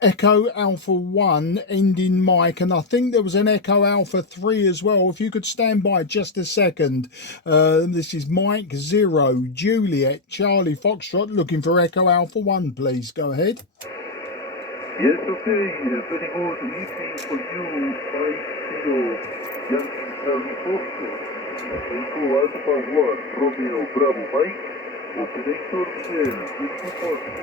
Echo Alpha 1 ending Mike, and I think there was an Echo Alpha 3 as well. If you could stand by just a second. This is Mike 0 Juliet Charlie Foxtrot looking for Echo Alpha 1, please. Go ahead. Yes, okay. Very good evening for you. 50 Yankee Charlie Foxtrot. Echo Alpha 1 Romeo Bravo Mike. Operator Miguel. Very good morning.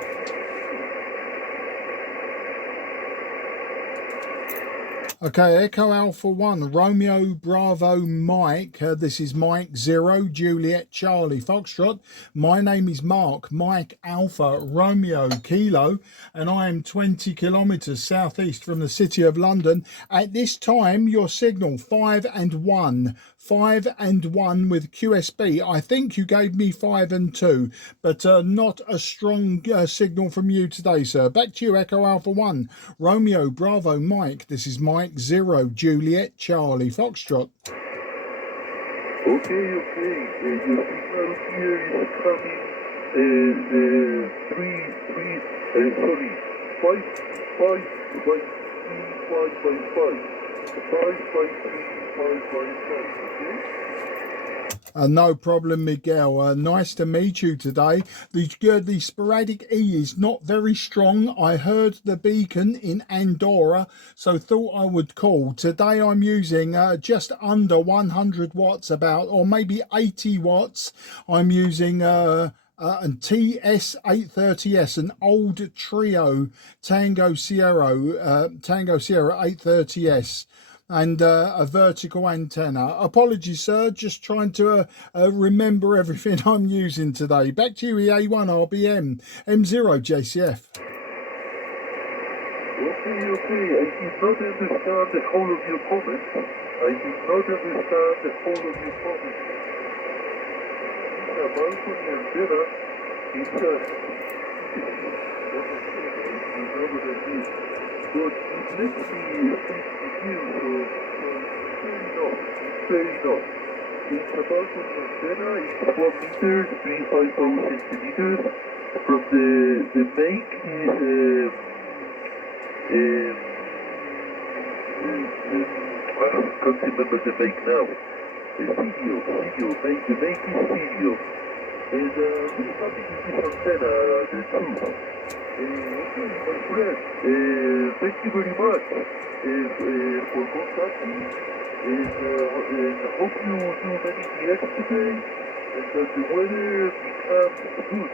Okay, Echo Alpha 1, Romeo Bravo Mike. This is Mike 0, Juliet Charlie Foxtrot. My name is Mark, Mike Alpha Romeo Kilo, and I am 20 kilometres southeast from the city of London. At this time, your signal 5 and 1. 5 and 1 with QSB. I think you gave me 5 and 2, but not a strong signal from you today, sir. Back to you, Echo Alpha 1, Romeo Bravo Mike. This is Mike 0, Juliet Charlie Foxtrot. Okay, your signal here is coming 5 by 3, okay? No problem, Miguel. Nice to meet you today. The sporadic E is not very strong. I heard the beacon in Andorra, so thought I would call. Today I'm using just under 100 watts about, or maybe 80 watts. I'm using a TS-830S, an old Trio Tango Sierra 830S. And a vertical antenna. Apologies, sir, just trying to remember everything I'm using today. Back to you, EA1 RBM, M0 JCF. Okay, I did not understand the whole of your comment. It's a balcony antenna. It's a... But it makes me think with you, so fair enough. It's a balcony antenna, it's 4 meters, 350 centimeters. From the make is I can't remember the make now. The make is video. And really happy to this antenna, the two. Okay, my friend, thank you very much for contacting, and hope you do many DX today, and that the weather becomes good,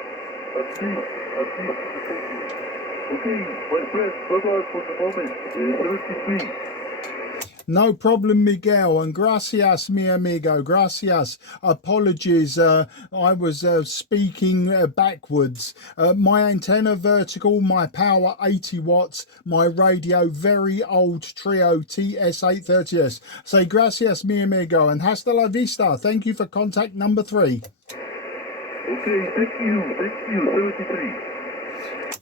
at least in the country. Okay, my friend, bye-bye for the moment, 73. No problem, Miguel, and gracias, mi amigo, gracias. Apologies, I was speaking backwards. My antenna vertical, my power 80 watts, my radio very old Trio TS-830S. Say gracias, mi amigo, and hasta la vista. Thank you for contact number 3. Okay, thank you, 73.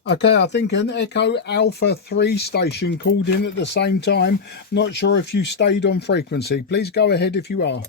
Okay, I think an Echo Alpha 3 station called in at the same time. Not sure if you stayed on frequency. Please go ahead if you are.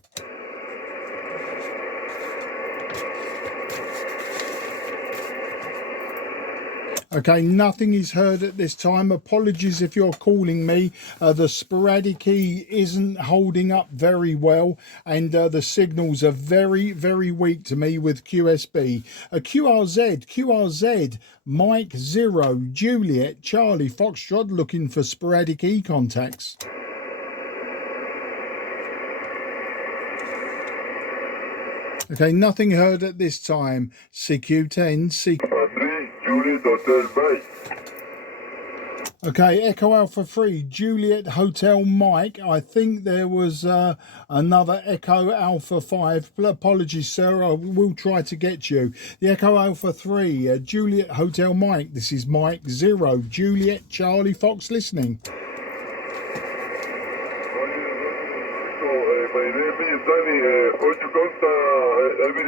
Okay, nothing is heard at this time. Apologies if you're calling me. The sporadic key isn't holding up very well, and the signals are very, very weak to me with QSB. QRZ, Mike 0, Juliet, Charlie Foxtrot looking for sporadic E contacts. Okay, nothing heard at this time. CQ10, Okay, Echo Alpha 3, Juliet Hotel Mike. I think there was another Echo Alpha 5. Apologies, sir, I will try to get you. The Echo Alpha 3, Juliet Hotel Mike. This is Mike 0, Juliet Charlie Fox listening. My name is Danny. Hoy you conta every day.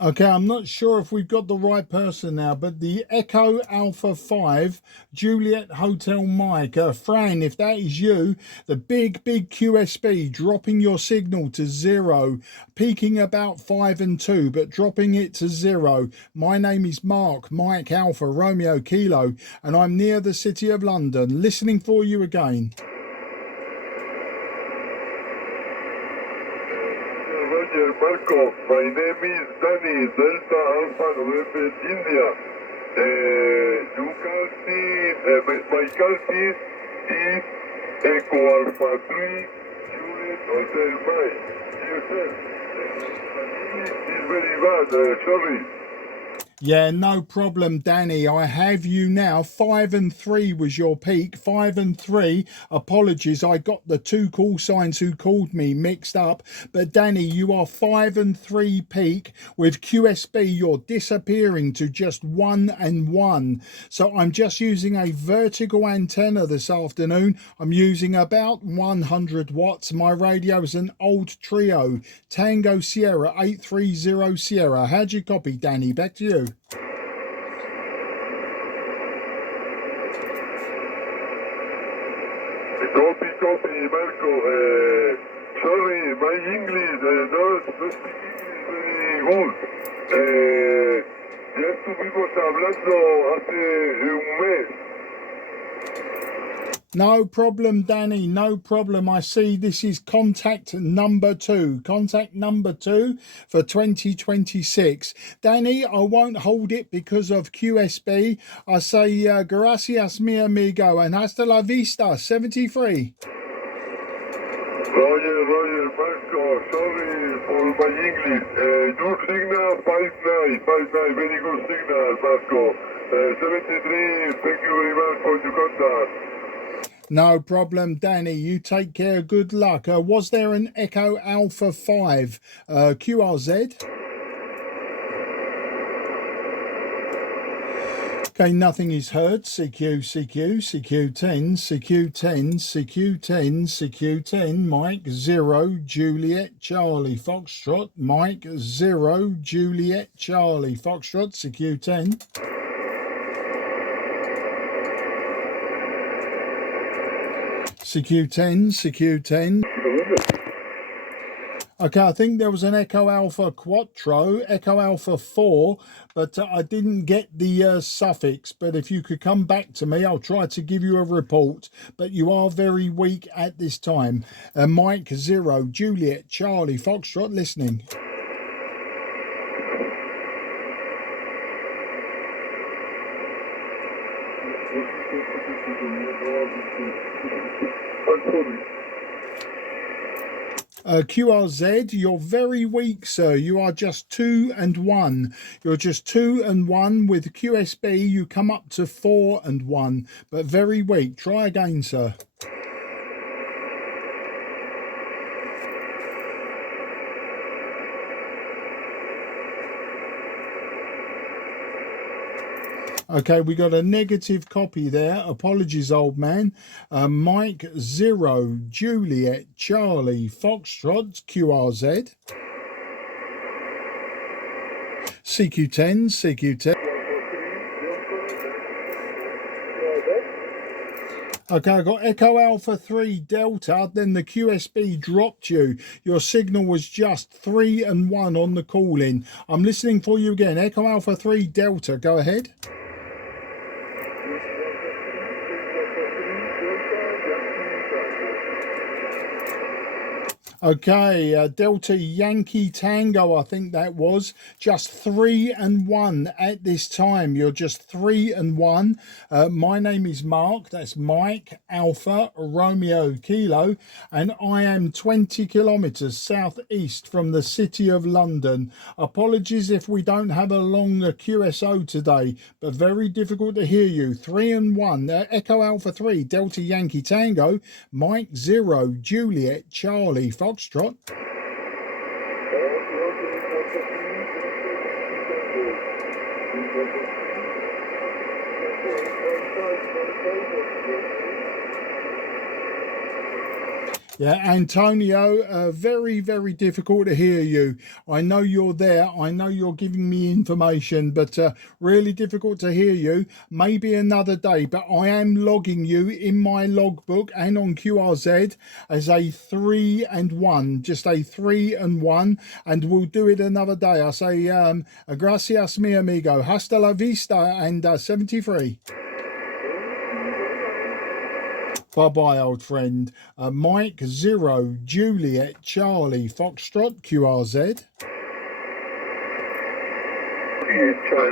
Okay, I'm not sure if we've got the right person now, but the Echo Alpha 5 Juliet Hotel Mike. Fran, if that is you, the big QSB dropping your signal to 0, peaking about 5 and 2, but dropping it to 0. My name is Mark, Mike Alpha Romeo Kilo, and I'm near the City of London, listening for you again. Roger, Marco, my name is Danny, Delta Alpha November India. You can see, my country is Echo Alpha 3, Juliet Hotel Mike. Yes, sir. My English is very bad, sorry. Yeah, no problem, Danny. I have you now. 5 and 3 was your peak. 5 and 3. Apologies, I got the two call signs who called me mixed up. But Danny, you are 5 and 3 peak. With QSB, you're disappearing to just 1 and 1. So I'm just using a vertical antenna this afternoon. I'm using about 100 watts. My radio is an old Trio, Tango Sierra 830 Sierra. How'd you copy, Danny? Back to you. Copy, Marco. Sorry, my English, no speak English very good. Ya estuvimos hablando hace un mes. No problem, Danny, no problem. I see this is contact number 2. Contact number 2 for 2026. Danny, I won't hold it because of QSB. I say gracias, mi amigo, and hasta la vista, 73. Roger, Marco, sorry for my English. Your signal 59, very good signal, Marco. 73, thank you very much for your contact. No problem, Danny. You take care. Good luck. Was there an Echo Alpha 5 QRZ? Okay, nothing is heard. CQ10, Mike 0, Juliet, Charlie, Foxtrot, Mike 0, Juliet, Charlie, Foxtrot, CQ10. CQ10. Okay, I think there was an Echo Alpha Quattro, Echo Alpha 4, but I didn't get the suffix. But if you could come back to me, I'll try to give you a report. But you are very weak at this time. Mike 0, Juliet, Charlie, Foxtrot, listening. QRZ, you're very weak, sir. You are just 2 and 1. You're just 2 and 1. With QSB, you come up to 4 and 1, but very weak. Try again, sir. Okay, we got a negative copy there. Apologies, old man. Mike 0, Juliet, Charlie, Foxtrot, QRZ. CQ10. Okay, I got Echo Alpha 3 Delta, then the QSB dropped you. Your signal was just 3 and 1 on the call-in. I'm listening for you again. Echo Alpha 3 Delta, go ahead. Okay, Delta Yankee Tango, I think that was just 3 and 1 at this time. You're just 3 and 1. My name is Mark. That's Mike Alpha Romeo Kilo, and I am 20 kilometers southeast from the City of London. Apologies if we don't have a long QSO today, but very difficult to hear you. 3 and 1. Echo Alpha 3 Delta Yankee Tango, Mike 0 Juliet Charlie Foxtrot. Yeah, Antonio, very, very difficult to hear you. I know you're there. I know you're giving me information, but really difficult to hear you. Maybe another day, but I am logging you in my logbook and on QRZ as a 3 and 1, just a 3 and 1, and we'll do it another day. I say, gracias, mi amigo. Hasta la vista, and 73. Bye-bye, old friend. Mike 0, Juliet, Charlie, Foxtrot, QRZ.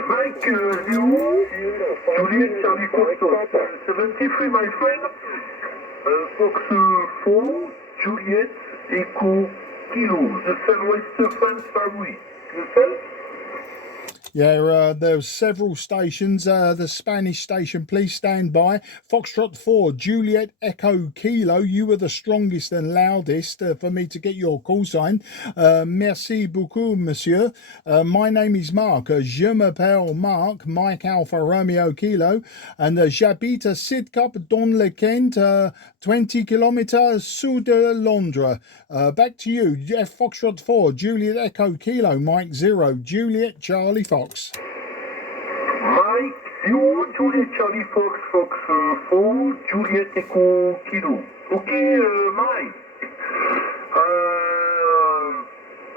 Mike 0, Juliet, Charlie, Foxtrot, 73, my friend. Fox 4, Juliet, Echo, Kilo, the Southwest France Paris. Yourself? Yeah, there's several stations. The Spanish station, please stand by. Foxtrot 4, Juliet Echo Kilo. You were the strongest and loudest for me to get your call sign. Merci beaucoup, monsieur. My name is Mark. Je m'appelle Mark, Mike Alpha Romeo Kilo. And j'habite à Sidcup dans le Kent, 20 kilometers sud de Londres. Back to you. Foxtrot 4, Juliet Echo Kilo, Mike 0, Juliet Charlie Fox. Mike 0, Juliet Charlie Fox, Fox 4, Juliet Echo Kilo. Okay, Mike.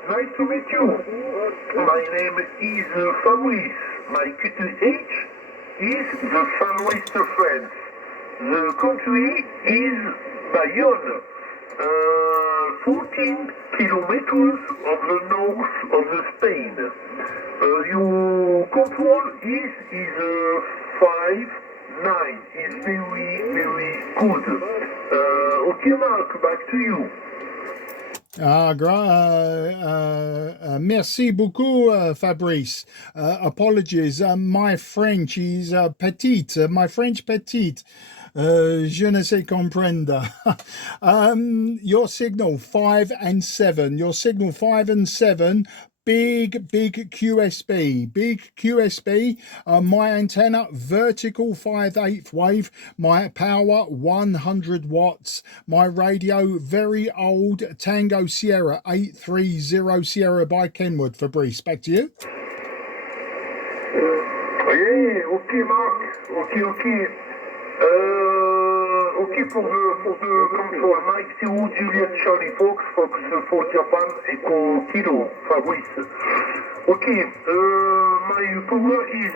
Nice to meet you. My name is Fabrice. My QTH is the Southwest France. The country is Bayonne. 14 kilometers of the north of the Spain. Your control is 5-9. It's very, very good. Okay, Mark, back to you. Merci beaucoup, Fabrice. Apologies, my French is petite. My French petite. Je ne sais comprendre. Your signal 5 and 7. Your signal 5 and 7. Big QSB, big QSB. My antenna, vertical 5/8 wave. My power, 100 watts. My radio, very old Tango Sierra 830 Sierra by Kenwood. Fabrice, back to you. Yeah, okay, Mark. Okay. Okay, for the control, Mike 0, Juliet Charlie Fox, Fox 4 Japan, Echo Kilo, Fabrice. Okay, my power is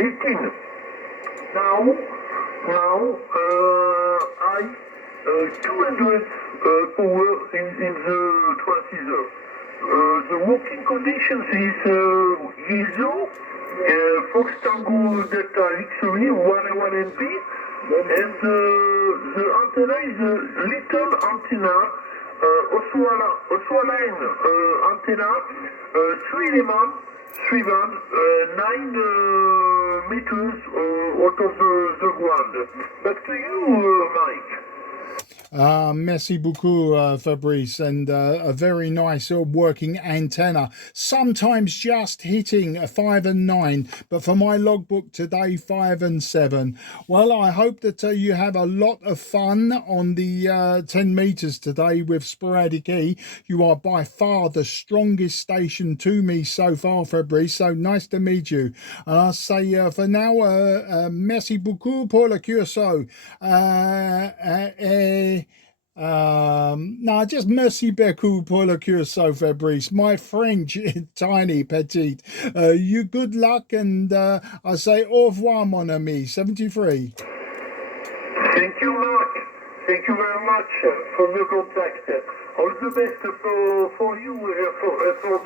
18. Now, I 200 power in the transceiver. The working conditions is Yezo, Fox Tango Delta Luxury 101 NP, and the antenna is a little antenna, Oswaline antenna, 3 element, 3 band, 9 meters out of the ground. Back to you, Mike. Merci beaucoup, Fabrice, and a very nice working antenna. Sometimes just hitting a 5 and 9, but for my logbook today, 5 and 7. Well, I hope that you have a lot of fun on the 10 meters today with Sporadic E. You are by far the strongest station to me so far, Fabrice, so nice to meet you. And I say for now, merci beaucoup pour le QSO. No, just merci beaucoup pour le curso, Fabrice. My French is tiny, petite. You good luck, and I say au revoir, mon ami. 73. Thank you, Mark. Thank you very much for the contact. All the best for you for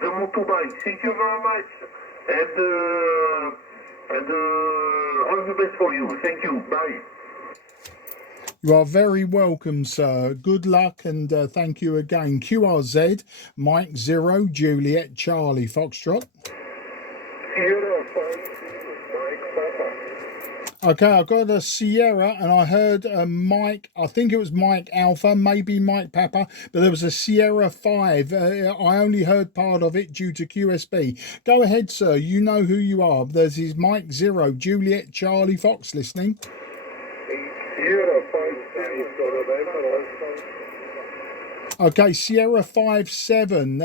the motorbike. Thank you very much, and all the best for you. Thank you. Bye. You are very welcome, sir. Good luck, and thank you again. QRZ, Mike 0, Juliet, Charlie, Foxtrot. Okay, I got a Sierra, and I heard Mike, I think it was Mike Alpha, maybe Mike Papa, but there was a Sierra 5. I only heard part of it due to QSB. Go ahead, sir. You know who you are. There's his Mike 0, Juliet, Charlie, Fox listening. Sierra 5, Okay, Sierra 57.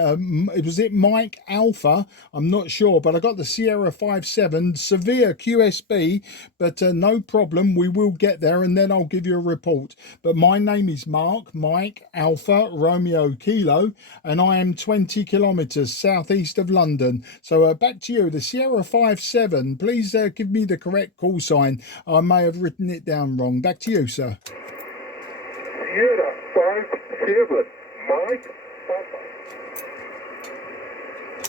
Was it Mike Alpha? I'm not sure, but I got the Sierra 57, severe QSB, but no problem. We will get there and then I'll give you a report. But my name is Mark, Mike Alpha Romeo Kilo, and I am 20 kilometers southeast of London. So back to you, the Sierra 57. Please give me the correct call sign. I may have written it down wrong. Back to you, sir. Sierra 57, Mike Papa.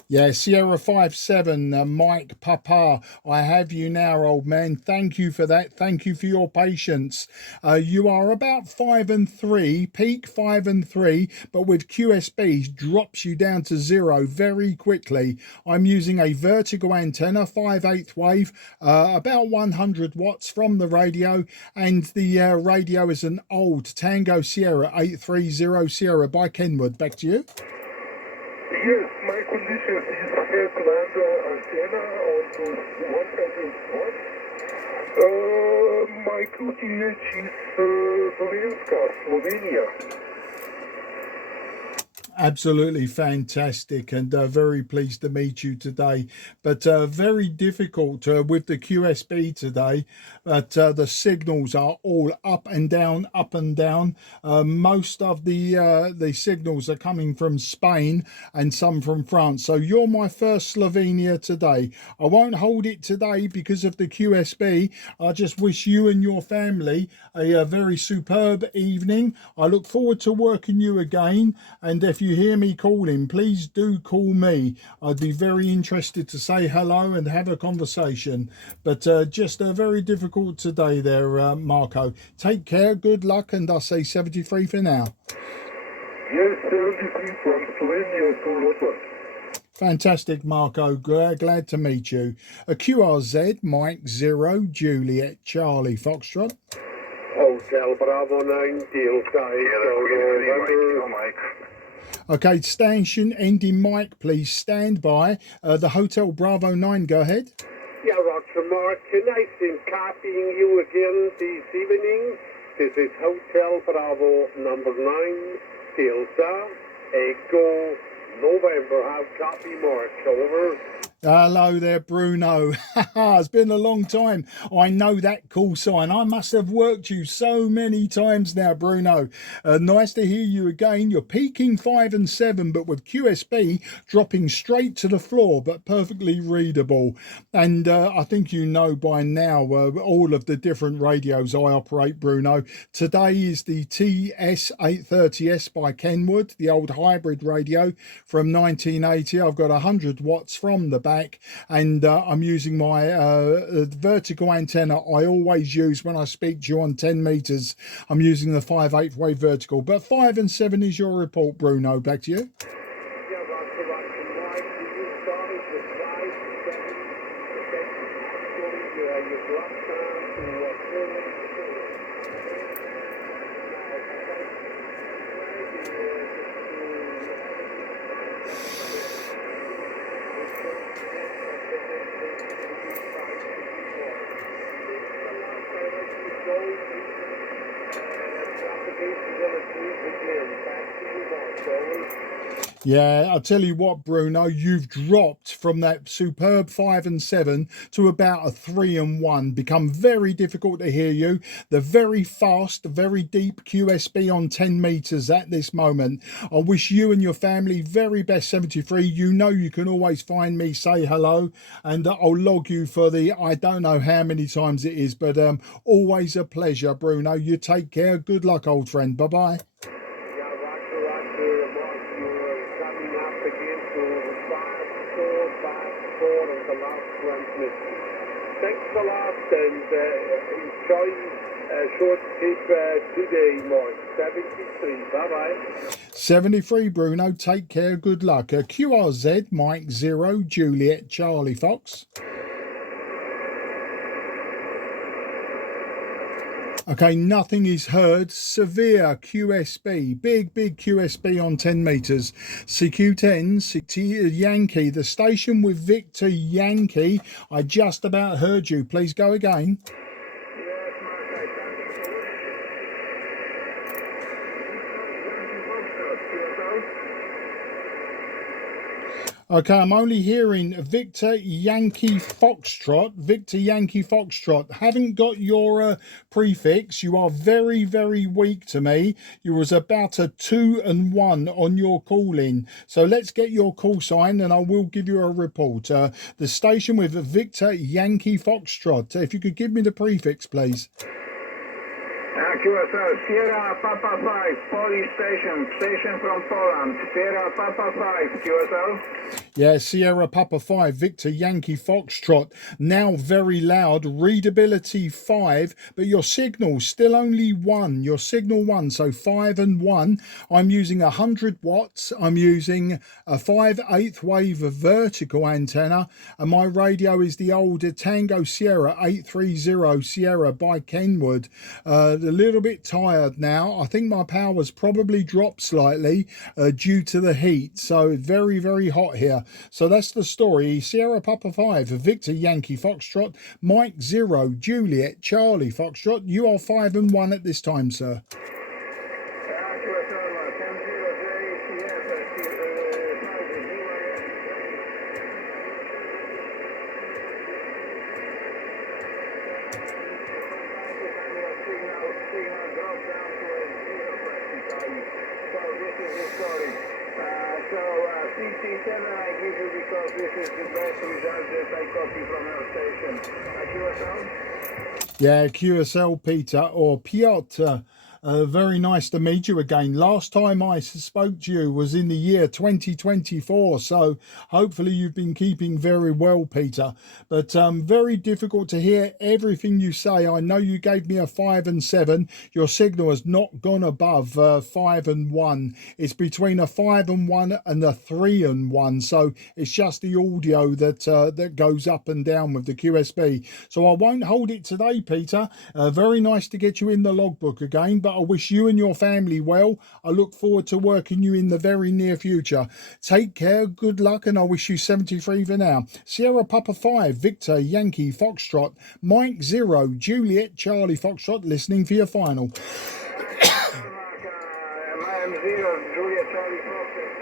Yeah, Sierra 57, Mike Papa. I have you now, old man. Thank you for that. Thank you for your patience. You are about 5 and 3, peak 5 and 3, but with QSB drops you down to 0 very quickly. I'm using a vertical antenna, 5/8 wave, about 100 watts from the radio, and the radio is an old Tango Sierra 830 Sierra by Kenwood. Back to you. Yes, my condition is headland antenna on to 100 watts. My QTH is Slovenska, Slovenia. Absolutely fantastic, and very pleased to meet you today, but very difficult with the QSB today. But the signals are all up and down, up and down. Most of the signals are coming from Spain and some from France. So you're my first Slovenia today. I won't hold it today because of the QSB. I just wish you and your family a very superb evening. I look forward to working you again, and if you hear me calling, please do call me. I'd be very interested to say hello and have a conversation. But just a very difficult today there, Marco. Take care, good luck, and I'll say 73 for now. Yes, 73 from Slovenia to London. Fantastic, Marco. Glad to meet you. A QRZ, Mike 0, Juliet, Charlie, Foxtrot. Hotel Bravo 9, Delta, Mike. Okay, station ending Mike, please stand by. The Hotel Bravo 9, go ahead. Yeah, Roger Mark, nice in copying you again this evening. This is Hotel Bravo number 9, Delta, Echo, November. How copy, Mark? Over. Hello there, Bruno. It's been a long time. I know that call sign. I must have worked you so many times now, Bruno. Nice to hear you again. You're peaking 5 and 7, but with QSB dropping straight to the floor, but perfectly readable. And I think you know by now all of the different radios I operate, Bruno. Today is the TS-830S by Kenwood, the old hybrid radio from 1980. I've got 100 watts from the back, and I'm using my vertical antenna I always use when I speak to you on 10 meters. I'm using the 5/8 wave vertical, but 5 and 7 is your report, Bruno. Back to you. Yeah, I'll tell you what, Bruno, you've dropped from that superb 5 and 7 to about a 3 and 1. Become very difficult to hear you. The very fast, very deep QSB on 10 meters at this moment. I wish you and your family very best, 73. You know you can always find me, say hello, and I'll log you for the, I don't know how many times it is, but always a pleasure, Bruno. You take care. Good luck, old friend. Bye-bye. Thanks a lot, and enjoy a short trip today, Mark. 73. Bye-bye. 73, Bruno. Take care. Good luck. QRZ, Mike 0, Juliet, Charlie, Fox. Okay, nothing is heard. Severe QSB, big QSB on 10 meters. CQ10 Yankee, the station with Victor Yankee. I just about heard you. Please go again. Okay, I'm only hearing Victor Yankee Foxtrot. Victor Yankee Foxtrot. Haven't got your prefix. You are very, very weak to me. You was about a 2 and 1 on your call in. So let's get your call sign and I will give you a report. The station with Victor Yankee Foxtrot. If you could give me the prefix, please. QSL, Sierra Papa 5, Polish station from Poland. Sierra Papa 5, QSL. Yeah, Sierra Papa 5, Victor Yankee Foxtrot. Now very loud, readability 5, but your signal still only 1. Your signal 1, so 5 and 1. I'm using 100 watts. I'm using a 5/8 wave vertical antenna, and my radio is the old Tango Sierra 830 Sierra by Kenwood. A little bit tired now. I think my power's probably dropped slightly due to the heat, so very, very hot here. So that's the story. Sierra Papa 5, Victor Yankee Foxtrot, Mike 0, Juliet Charlie Foxtrot. You are 5 and 1 at this time, sir. TCQ10m I give you because this is the best result that I copy from our station. QSL? Yeah, QSL Peter or Piotr. Very nice to meet you again. Last time I spoke to you was in the year 2024, so hopefully you've been keeping very well, Peter. But very difficult to hear everything you say. I know you gave me a 5 and 7. Your signal has not gone above 5 and 1. It's between a 5 and 1 and a 3 and 1. So it's just the audio that goes up and down with the QSB. So I won't hold it today, Peter. Very nice to get you in the logbook again. But I wish you and your family well. I look forward to working you in the very near future. Take care, good luck, and I wish you 73 for now. Sierra Papa 5, Victor Yankee Foxtrot, Mike 0, Juliet Charlie Foxtrot, listening for your final. Mike 0, Juliet Charlie Foxtrot,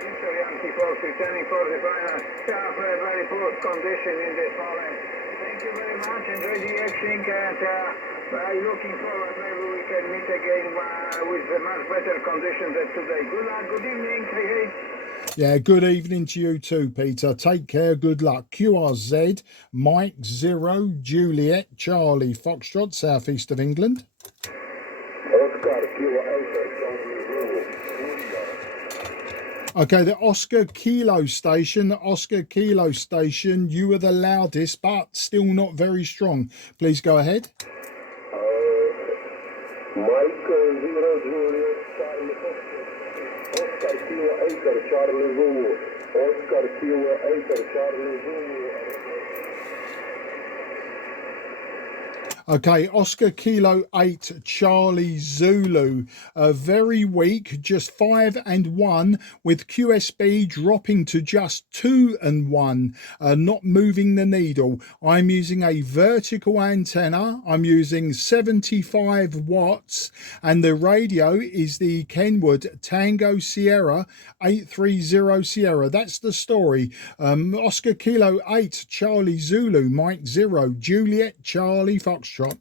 Victor Yankee Fox, returning for the final. Yeah, for a very poor condition in this Holland. Thank you very much. Enjoy the action and looking forward. Maybe we can meet again with much better conditions than today. Good luck, good evening. Hey, hey. Yeah, good evening to you too, Peter. Take care, good luck. QRZ, Mike 0, Juliet Charlie Foxtrot, southeast of England. Okay, the Oscar Kilo station, you were the loudest, but still not very strong. Please go ahead. Mike 0, Juliet Charlie Foxtrot, Oscar Kilo 8 Charlie Zulu, Oscar Kilo 8 Charlie Zulu. Okay, Oscar Kilo 8 Charlie Zulu, very weak, just 5 and 1, with QSB dropping to just 2 and 1, not moving the needle. I'm using a vertical antenna. I'm using 75 watts, and the radio is the Kenwood Tango Sierra 830 Sierra. That's the story. Oscar Kilo 8 Charlie Zulu, Mike 0, Juliet Charlie Foxtrot. QSL,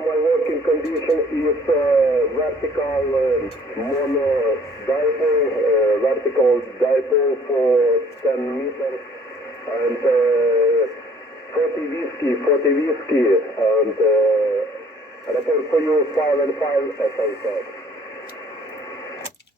my working condition is vertical mono dipole for 10 meters and 40 whiskey and report for you 5 and 5 as I said.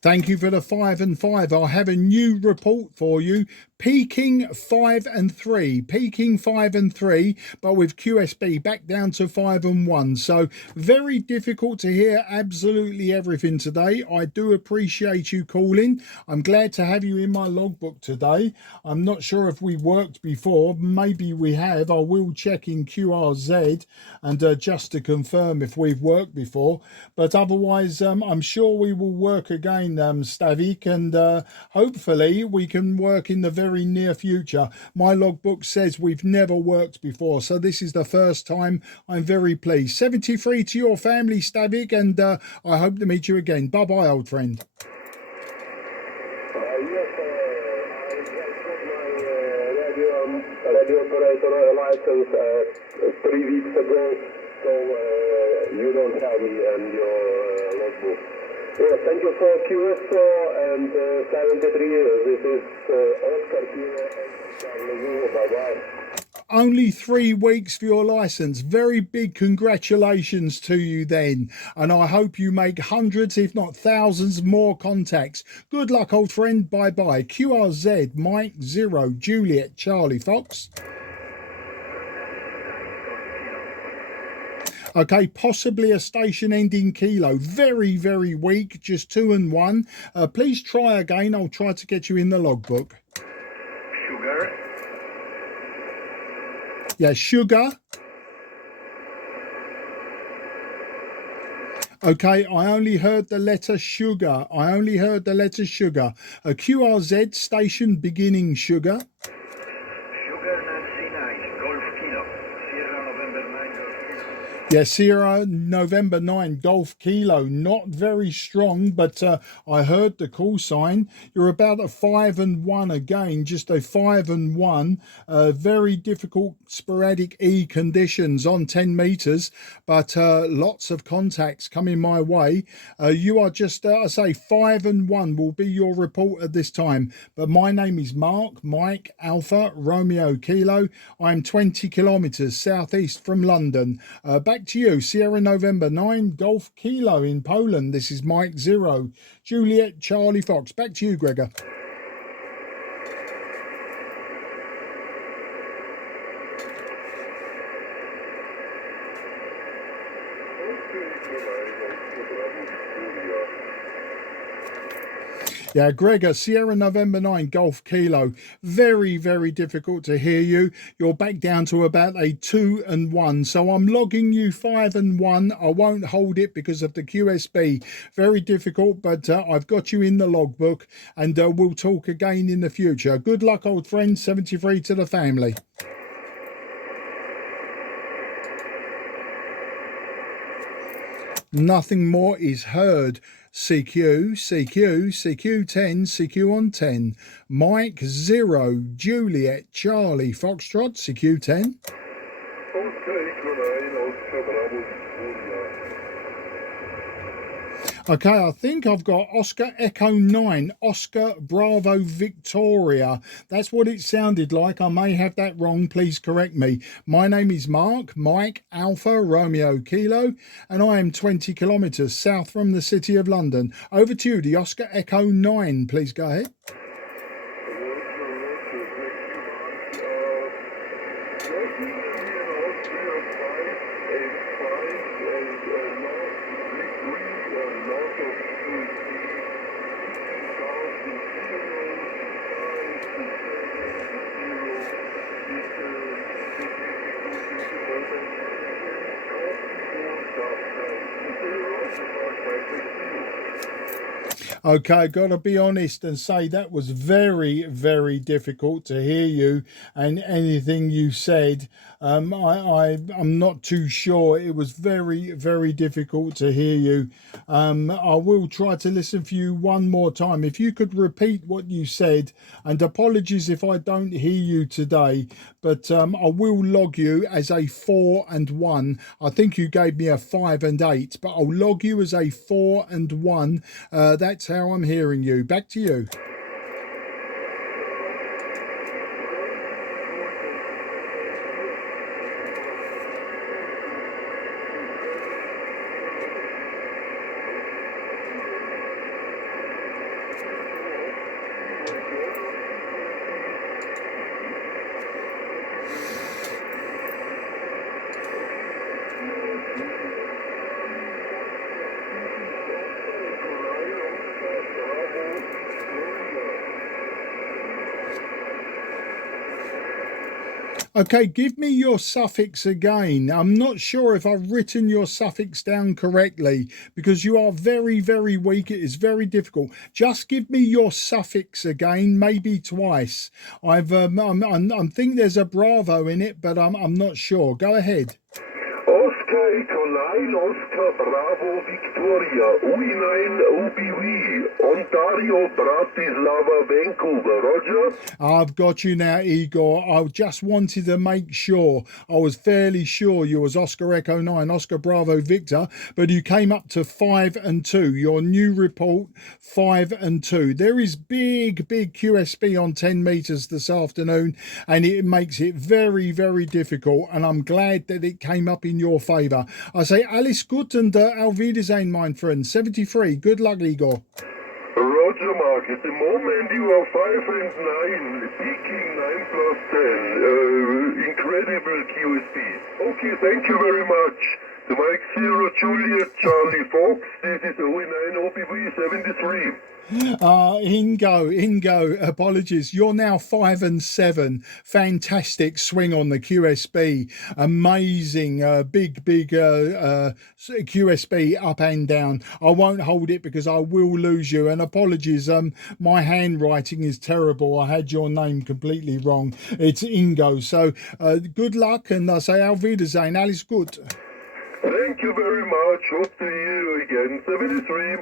Thank you for the 5 and 5. I'll have a new report for you. Peaking 5 and 3, peaking 5 and 3, but with QSB back down to 5 and 1. So very difficult to hear absolutely everything today. I do appreciate you calling. I'm glad to have you in my logbook today. I'm not sure if we worked before. Maybe we have. I will check in QRZ and just to confirm if we've worked before. But otherwise, I'm sure we will work again, Stavik, and hopefully we can work in the very near future. My logbook says we've never worked before, so this is the first time. I'm very pleased. 73 to your family, Stavik, and I hope to meet you again. Bye bye, old friend. Yes, I just got my radio operator license 3 weeks ago, so you don't have me in your logbook. Yeah, thank you for QSB and 73 years. This is Oscar Kilo. Bye-bye. Only 3 weeks for your license. Very big congratulations to you then. And I hope you make hundreds, if not thousands, more contacts. Good luck, old friend. Bye-bye. QRZ, Mike 0, Juliet, Charlie, Fox. Okay, possibly a station ending kilo. Very, very weak, just 2 and 1. Please try again. I'll try to get you in the logbook. Sugar. Yeah, sugar. Okay, I only heard the letter sugar. I only heard the letter sugar. A QRZ station beginning sugar. Sugar Nancy 9, Golf Kilo. Sierra November 9, Golf Kilo. Yeah, Sierra November 9 Golf Kilo. Not very strong, but I heard the call sign. You're about a 5 and 1 again, just a 5 and 1. Very difficult sporadic E conditions on 10 meters, but lots of contacts coming my way. You are just, I say 5 and 1 will be your report at this time. But my name is Mark, Mike, Alpha, Romeo, Kilo. I'm 20 kilometers southeast from London. Back to you, Sierra November 9 Golf Kilo in Poland. This is Mike 0, Juliet, Charlie, Fox. Back to you, Gregor. Yeah, Gregor, Sierra November 9 Golf Kilo. Very, very difficult to hear you. You're back down to about a 2 and 1. So I'm logging you 5 and 1. I won't hold it because of the QSB. Very difficult, but I've got you in the logbook, and we'll talk again in the future. Good luck, old friend. 73 to the family. Nothing more is heard. CQ10, CQ on 10. Mike 0, Juliet, Charlie, Foxtrot, CQ10. Okay, I think I've got Oscar Echo 9, Oscar Bravo Victoria. That's what it sounded like. I may have that wrong. Please correct me. My name is Mark, Mike, Alpha, Romeo, Kilo, and I am 20 kilometers south from the city of London. Over to you, the Oscar Echo 9. Please go ahead. Okay, got to be honest and say that was very, very difficult to hear you, and anything you said, I'm not too sure. It was very, very difficult to hear you. I will try to listen for you one more time. If you could repeat what you said, and apologies if I don't hear you today, but I will log you as a 4 and 1. I think you gave me a 5 and 8, but I'll log you as a 4 and 1. That's how I'm hearing you. Back to you. Okay, give me your suffix again. I'm not sure if I've written your suffix down correctly because you are very, very weak. It is very difficult. Just give me your suffix again, maybe twice. I think there's a Bravo in it, but I'm not sure. Go ahead. Oscar Echo 9, Oscar Bravo Victoria, U9 UBV, on Ontario, Bratislava, Vancouver. Roger. I've got you now, Igor. I just wanted to make sure. I was fairly sure you was Oscar Echo 9, Oscar Bravo Victor, but you came up to 5 and 2. Your new report, 5 and 2. There is big QSB on 10 meters this afternoon, and it makes it very, very difficult, and I'm glad that it came up in your favour. I say Alice gut and auf Wiedersehen, my friend. 73. Good luck, Igor. Roger, Mark. At the moment you are 5 and 9, peaking 9 plus 10. Incredible QSB. Okay, thank you very much. The Mike 0 Juliet Charlie Fox. This is OE9 OPV 73. Ingo, apologies. You're now 5 and 7. Fantastic swing on the QSB. Amazing, big QSB up and down. I won't hold it because I will lose you. And apologies, my handwriting is terrible. I had your name completely wrong. It's Ingo. So good luck, and I say auf Wiedersehen. Alles gut. Thank you very much. Hope to you again. 73.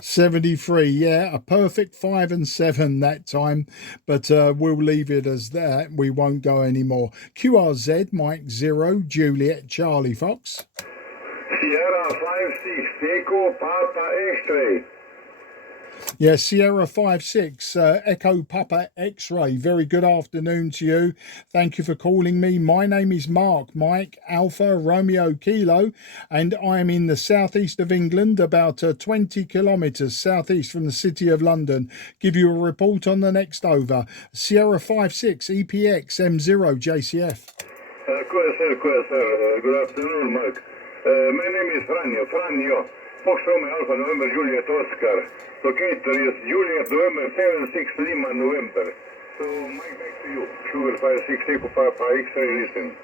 73, yeah, a perfect 5 and 7 that time, but we'll leave it as that. We won't go anymore. QRZ, Mike 0, Juliet, Charlie Fox. Sierra 56, Echo Papa X-ray. Yeah, Sierra 56, Echo Papa X-ray. Very good afternoon to you. Thank you for calling me. My name is Mark, Mike Alpha Romeo Kilo, and I am in the southeast of England, about 20 kilometres southeast from the city of London. Give you a report on the next over. Sierra 56, EPX M0 JCF. Good afternoon, Mike. My name is Franjo. Fox Romeo Alpha November Juliet Oscar. Locator is Juliet November 76 Lima November. So Mike, back to you. Sugar 56 Echo Papa X-ray listen.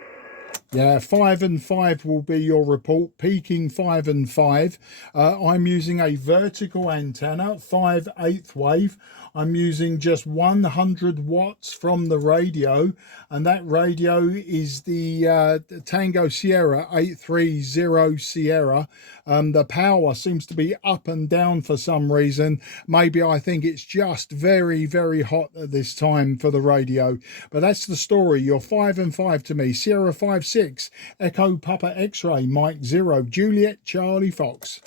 Yeah, 5 and 5 will be your report, peaking 5 and 5. I'm using a vertical antenna, 5/8 wave. I'm using just 100 watts from the radio, and that radio is the Tango Sierra 830 Sierra. The power seems to be up and down for some reason. Maybe I think it's just very, very hot at this time for the radio. But that's the story. You're 5 and 5 to me. Sierra 56, Echo Papa X-ray, Mike 0, Juliet Charlie Fox.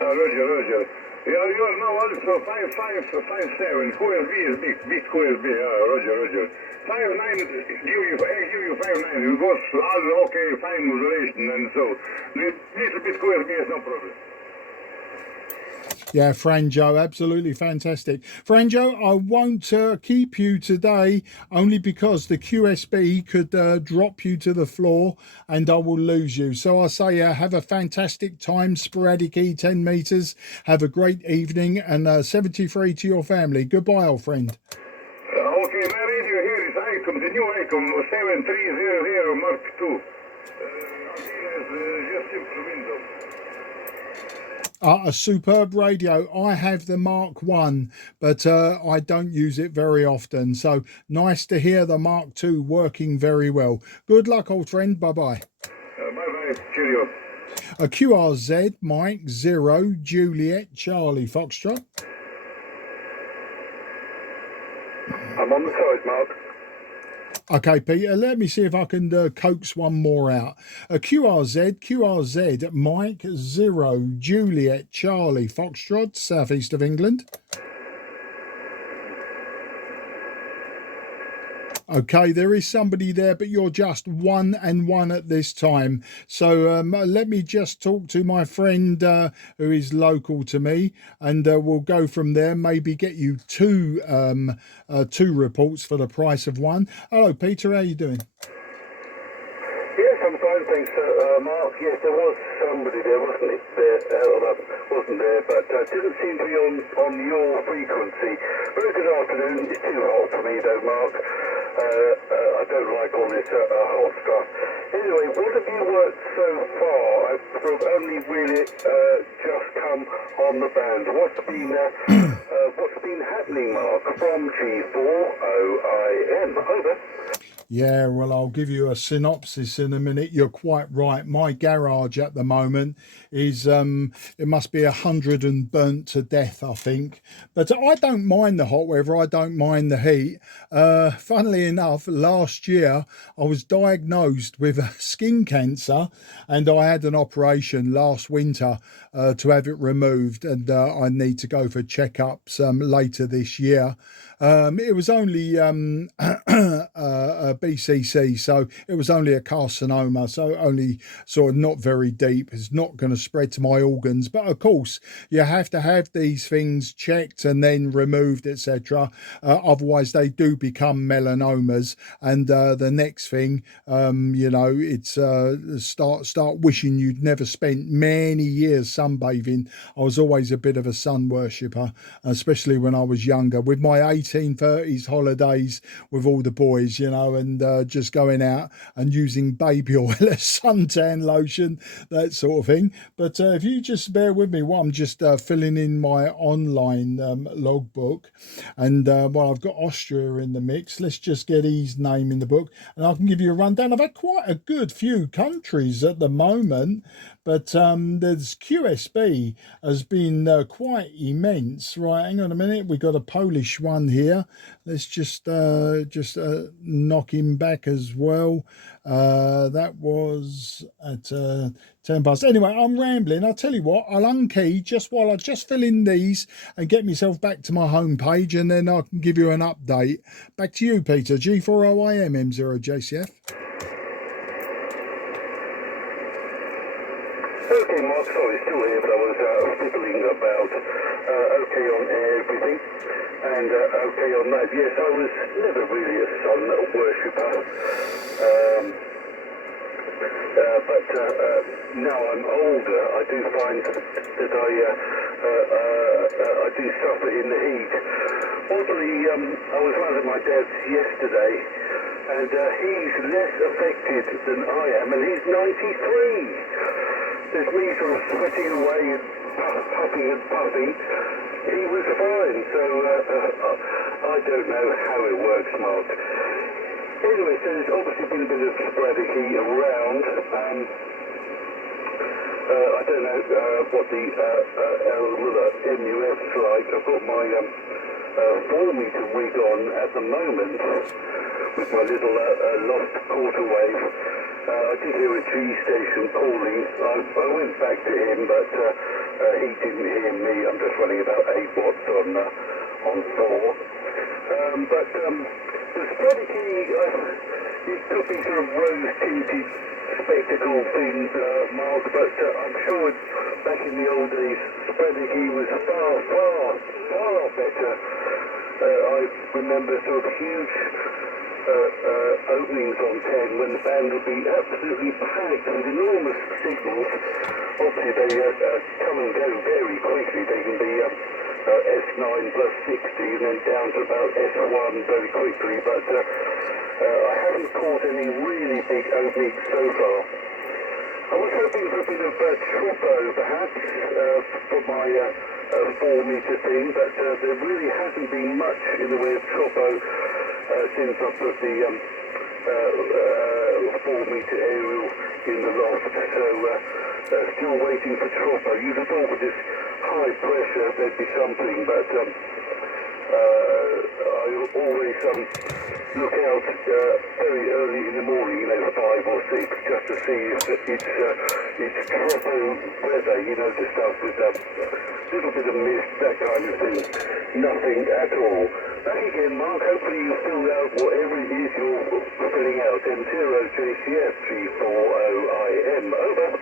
Roger. You are now also 5557. QSB is big QSB. Roger. 59, give you 59. You go all okay, fine modulation, and so little bit QSB is no problem. Yeah, Franjo, absolutely fantastic. Franjo, I won't keep you today, only because the QSB could drop you to the floor and I will lose you. So I say have a fantastic time, sporadic 10 meters. Have a great evening, and 73 to your family. Goodbye, old friend. Okay, my radio here is ICOM, the new ICOM 7300 Mark II. Just simple window. A superb radio. I have the Mark 1, but I don't use it very often. So nice to hear the Mark 2 working very well. Good luck, old friend. Bye-bye. Bye-bye. Cheerio. A QRZ, Mike 0, Juliet, Charlie Foxtrot. I'm on the side, Mark. Okay, Peter, let me see if I can coax one more out. A QRZ, Mike 0, Juliet, Charlie Foxtrot, southeast of England. Okay, there is somebody there, but you're just 1 and 1 at this time. So let me just talk to my friend who is local to me, and we'll go from there. Maybe get you two reports for the price of one. Hello, Peter. How you doing? Yes, I'm fine, thanks, Mark. Yes, there was somebody there, wasn't it? Wasn't there, but didn't seem to be on your frequency. Very good afternoon. It's too hot for me, though, Mark. I don't like all this hot stuff. Anyway, what have you worked so far? I've sort of only really just come on the band. What's been happening, Mark, from G4OIM? Over. Yeah, well, I'll give you a synopsis in a minute. You're quite right. My garage at the moment is it must be 100 and burnt to death, I think. But I don't mind the hot weather. I don't mind the heat. Funnily enough, last year I was diagnosed with a skin cancer, and I had an operation last winter to have it removed, and I need to go for checkups later this year. It was only a BCC, so it was only a carcinoma, so only sort of not very deep. It's not going to spread to my organs, but of course you have to have these things checked and then removed, etc. Otherwise, they do become melanomas, and the next thing, it's start wishing you'd never spent many years sunbathing. I was always a bit of a sun worshipper, especially when I was younger, with my 1830s holidays with all the boys, and just going out and using baby oil as suntan lotion, that sort of thing. But if you just bear with me while I'm just filling in my online logbook, and well, I've got Austria in the mix. Let's just get his name in the book, and I can give you a rundown. I've had quite a good few countries at the moment, but there's QSB has been quite immense. Right, hang on a minute. We got a Polish one here. Let's just knock him back as well. That was at 10 past. Anyway, I'm rambling. I'll tell you what, I'll unkey just while I just fill in these and get myself back to my home page, and then I can give you an update. Back to you, Peter. G40IM M0JCF. Okay, Mark, sorry, still here, but I was fiddling about okay on everything, and okay on that. Yes, I was never really a sun worshipper, but now I'm older, I do find that I do suffer in the heat. Oddly, I was round at my dad's yesterday, and he's less affected than I am, and he's 93. There's me sort of sweating away and puffing and puffing. He was fine, so I don't know how it works, Mark. Anyway, so there's obviously been a bit of sporadic heat around. I don't know what the MUF's like. I've got my 4-meter rig on at the moment with my little lost quarter wave. I did hear a G station calling. I went back to him, but he didn't hear me. I'm just running about 8 watts on 4. But the sporadic heat, it could be sort of rose-tinted spectacle things, Mark, but I'm sure back in the old days, sporadic heat was far better. I remember sort of huge openings on 10 when the band would be absolutely packed with enormous signals. Obviously they come and go very quickly. They can be S9 plus 60 and then down to about S1 very quickly, but I haven't caught any really big openings so far. I was hoping for a bit of tropo perhaps for my 4-meter thing, but there really hasn't been much in the way of tropo since I put the 4-meter aerial in the loft, so still waiting for tropo. You'd have thought with this high pressure there'd be something, but I always look out very early in the morning, 5 or 6, just to see if it's tropo weather, the stuff with a little bit of mist, that kind of thing. Nothing at all. Back again, Mark. Hopefully you filled out whatever it is you're filling out. M0JCF G40IM. Over.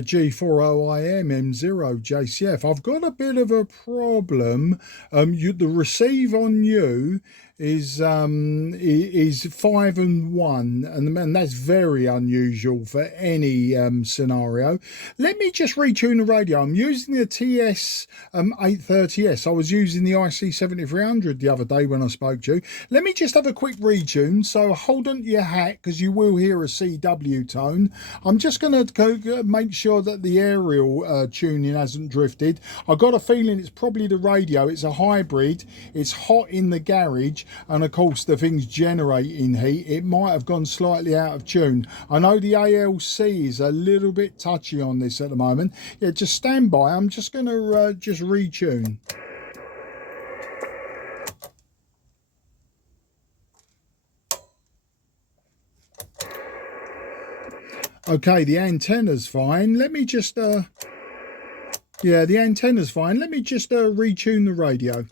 G40IM M0JCF. I've got a bit of a problem. The receive on you is 5 and 1, and that's very unusual for any scenario. Let me just retune the radio. I'm using the TS-830S. I was using the IC7300 the other day when I spoke to you. Let me just have a quick retune. So hold on to your hat, because you will hear a CW tone. I'm just going to go make sure that the aerial tuning hasn't drifted. I got a feeling it's probably the radio. It's a hybrid. It's hot in the garage. and of course the thing's generating heat, it might have gone slightly out of tune. I know the ALC is a little bit touchy on this at the moment. Yeah, just stand by. I'm just going to just retune. Okay, the antenna's fine. Let me just yeah, the antenna's fine. Let me just retune the radio.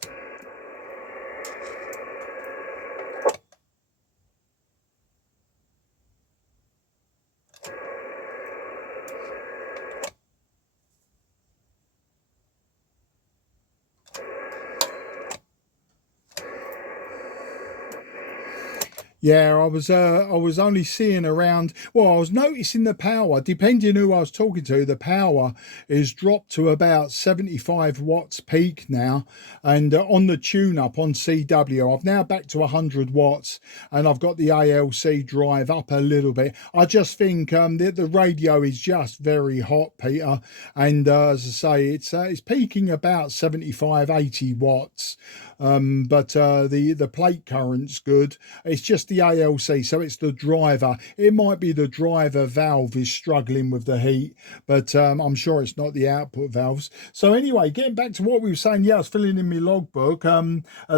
Yeah, I was only seeing around, well, I was noticing the power, depending who I was talking to, the power is dropped to about 75 watts peak now. And on the tune up on CW, I've now back to 100 watts and I've got the ALC drive up a little bit. I just think the radio is just very hot, Peter. And as I say, it's peaking about 75, 80 watts. But the plate current's good. It's just the ALC, so it's the driver. It might be the driver valve is struggling with the heat, but I'm sure it's not the output valves. So anyway, getting back to what we were saying, yeah, I was filling in my logbook.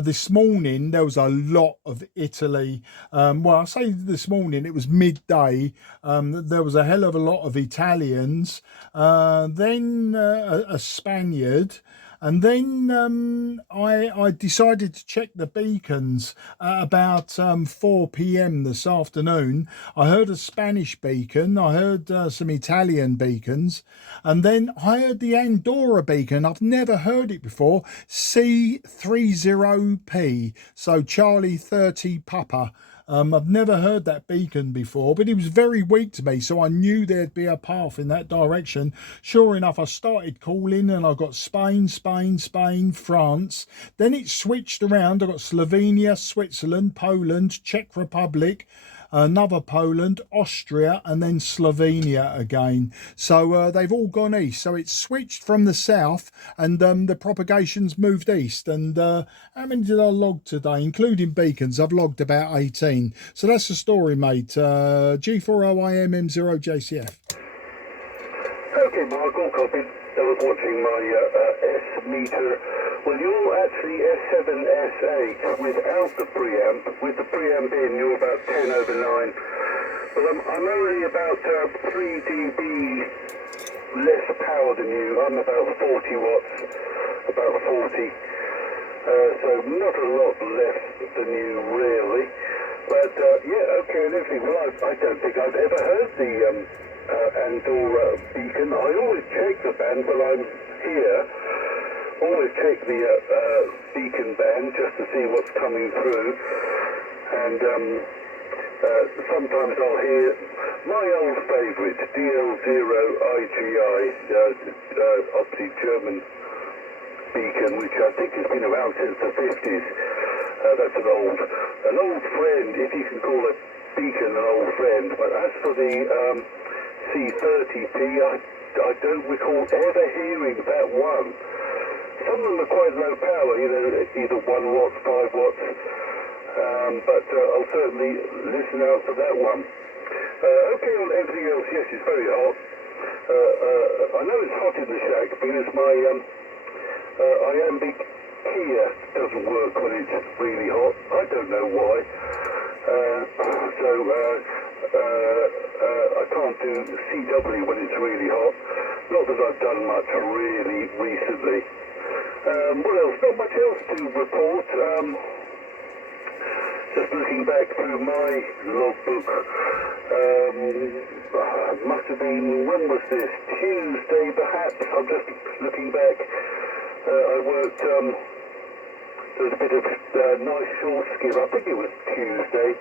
This morning there was a lot of Italy. Well, I say this morning, it was midday. There was a hell of a lot of Italians, then a Spaniard. And then I decided to check the beacons at about 4 p.m. this afternoon. I heard a Spanish beacon, I heard some Italian beacons, and then I heard the Andorra beacon. I've never heard it before, C30P, so Charlie 30 Papa. I've never heard that beacon before, but it was very weak to me, so I knew there'd be a path in that direction. Sure enough, I started calling and I got Spain, France. Then it switched around. I got Slovenia, Switzerland, Poland, Czech Republic, another Poland, Austria, and then Slovenia again. So they've all gone east. So it's switched from the south, and the propagation's moved east. And how many did I log today, including beacons? I've logged about 18. So that's the story, mate. G40IMM0JCF. Okay, Mark, all copied. I was watching my S meter. Well, you're actually S7S8 without the preamp. With the preamp in, you're about 10 over 9. But I'm only about 3 dB less power than you. I'm about 40 watts, about 40. So not a lot less than you, really. But, yeah, okay, and everything. Well, I don't think I've ever heard the Andorra beacon. I always check the band while I'm here. Always check the beacon band just to see what's coming through. And sometimes I'll hear my old favourite, DL0IGI, obviously German beacon, which I think has been around since the 50s. That's an old friend, if you can call a beacon an old friend. But as for the C30P, I don't recall ever hearing that one. Some of them are quite low power, you know, either 1 watt, 5 watts. But I'll certainly listen out for that one. Okay, on everything else, yes, it's very hot. I know it's hot in the shack because my iambic Kia doesn't work when it's really hot. I don't know why. I can't do CW when it's really hot. Not that I've done much really recently. What else? Not much else to report. Just looking back through my logbook. Must have been, when was this? Tuesday, perhaps. I'm just looking back. I worked, there was a bit of nice short skip. I think it was Tuesday.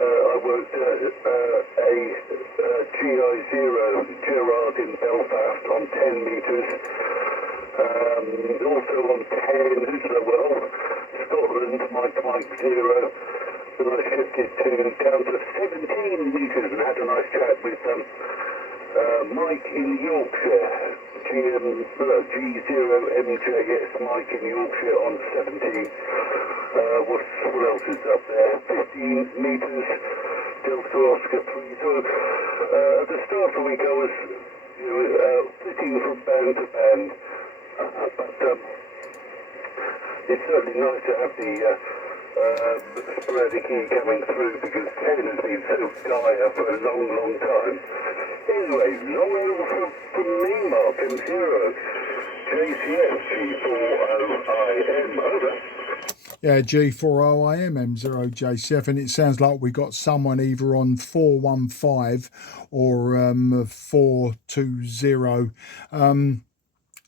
I worked a GI0 Gerard in Belfast on 10 metres. Also on 10, well, Scotland, Mike 0. Then I shifted down to 17 metres and had a nice chat with Mike in Yorkshire, G0MJS Mike in Yorkshire. Berkshire on 70. What else is up there? 15 meters, Delta Oscar 3. So at the start of the week I was flitting from band to band, but it's certainly nice to have the sporadic E coming through, because 10 has been so dire for a long time. Anyway, long over from me, Mark, and 0 JCS G40IM, over. Yeah, G40IM M0J7. It sounds like we got someone either on 415 or 420.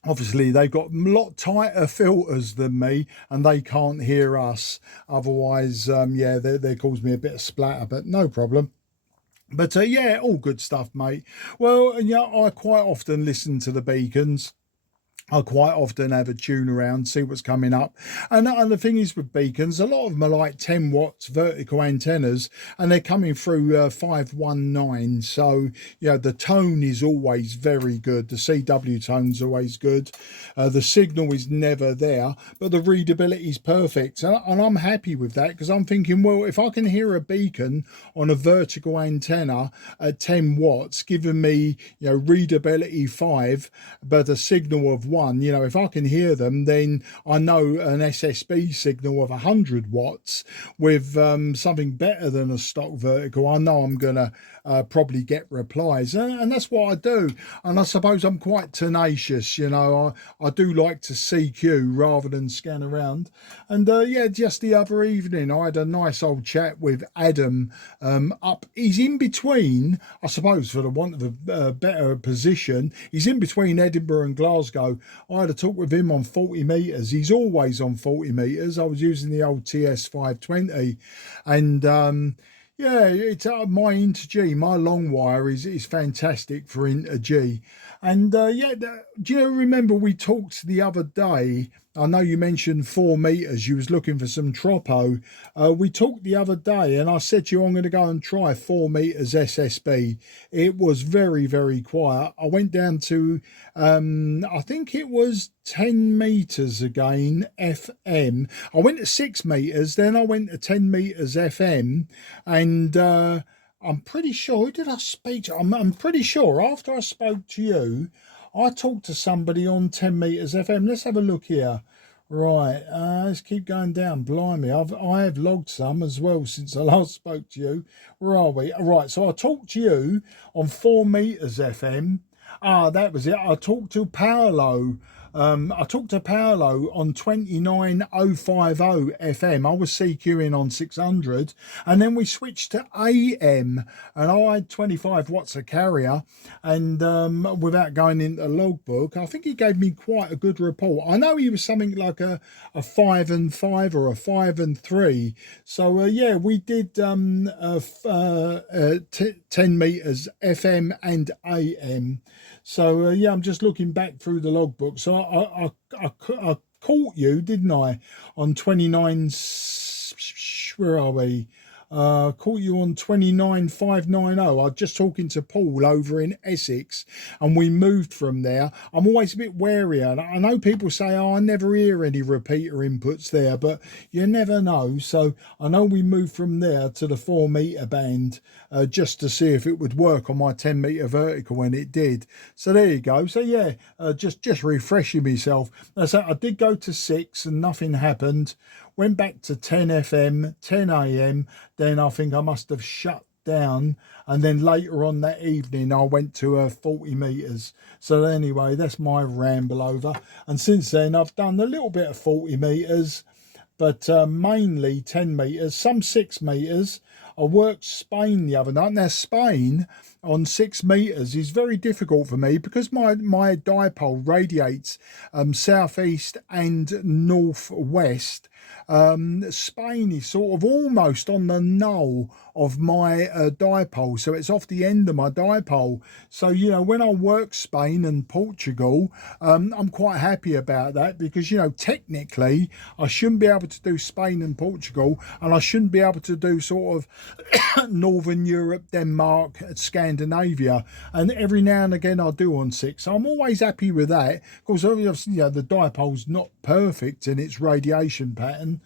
Obviously, they've got a lot tighter filters than me, and they can't hear us. Otherwise, yeah, they cause me a bit of splatter, but no problem. But yeah, all good stuff, mate. Well, yeah, I quite often listen to the beacons. I quite often have a tune around, see what's coming up. And the thing is with beacons, a lot of them are like 10 watts vertical antennas, and they're coming through 519. So, yeah, the tone is always very good. The CW tone's always good. The signal is never there, but the readability is perfect. And I'm happy with that, because I'm thinking, well, if I can hear a beacon on a vertical antenna at 10 watts, giving me, readability 5, but a signal of 1, if I can hear them, then I know an SSB signal of 100 watts with something better than a stock vertical. I know I'm going to probably get replies, and that's what I do. And I suppose I'm quite tenacious, I do like to CQ rather than scan around. And yeah, just the other evening I had a nice old chat with Adam up. He's in between, I suppose, for the want of a better position, he's in between Edinburgh and Glasgow. I had a talk with him on 40 meters. He's always on 40 meters. I was using the old TS-830S, and yeah, it's my Inter G, my long wire is fantastic for Inter G. And yeah, do you remember we talked the other day? I know you mentioned 4 meters. You was looking for some tropo. We talked the other day, and I said to you, I'm going to go and try 4 meters SSB. It was very, very quiet. I went down to, I think it was 10 meters again, FM. I went to 6 meters, then I went to 10 meters FM, and I'm pretty sure, who did I speak to? I'm pretty sure after I spoke to you, I talked to somebody on 10 meters FM. Let's have a look here. Right, let's keep going down. Blimey, I have logged some as well since I last spoke to you. Where are we? Right, so I talked to you on 4 meters FM. That was it. I talked to Paolo. I talked to Paolo on 29050 FM. I was CQing on 600, and then we switched to AM, and I had 25 watts of carrier, and without going into the logbook, I think he gave me quite a good report. I know he was something like a 5 and 5 or a 5 and 3. So yeah, we did 10 meters FM and AM. So yeah, I'm just looking back through the logbook. So I caught you, didn't I, on 29, where are we? Caught you on 29590. I was just talking to Paul over in Essex, and we moved from there. I'm always a bit wary. I know people say, I never hear any repeater inputs there, but you never know. So I know we moved from there to the 4 meter band just to see if it would work on my 10 meter vertical, and it did. So there you go. So yeah, just refreshing myself. So I did go to 6 and nothing happened. Went back to 10 FM, 10 AM, then I think I must have shut down, and then later on that evening I went to 40 meters. So anyway, that's my ramble over, and since then I've done a little bit of 40 meters, but mainly 10 meters, some 6 meters. I worked Spain the other night. Now Spain on 6 meters is very difficult for me because my dipole radiates southeast and northwest. Spain is sort of almost on the null of my dipole, so it's off the end of my dipole. So when I work Spain and Portugal, I'm quite happy about that, because technically I shouldn't be able to do Spain and Portugal, and I shouldn't be able to do sort of Northern Europe, Denmark, Scandinavia, Scandinavia, and every now and again I do on 6, so I'm always happy with that. Of course, obviously, the dipole's not perfect in its radiation pattern,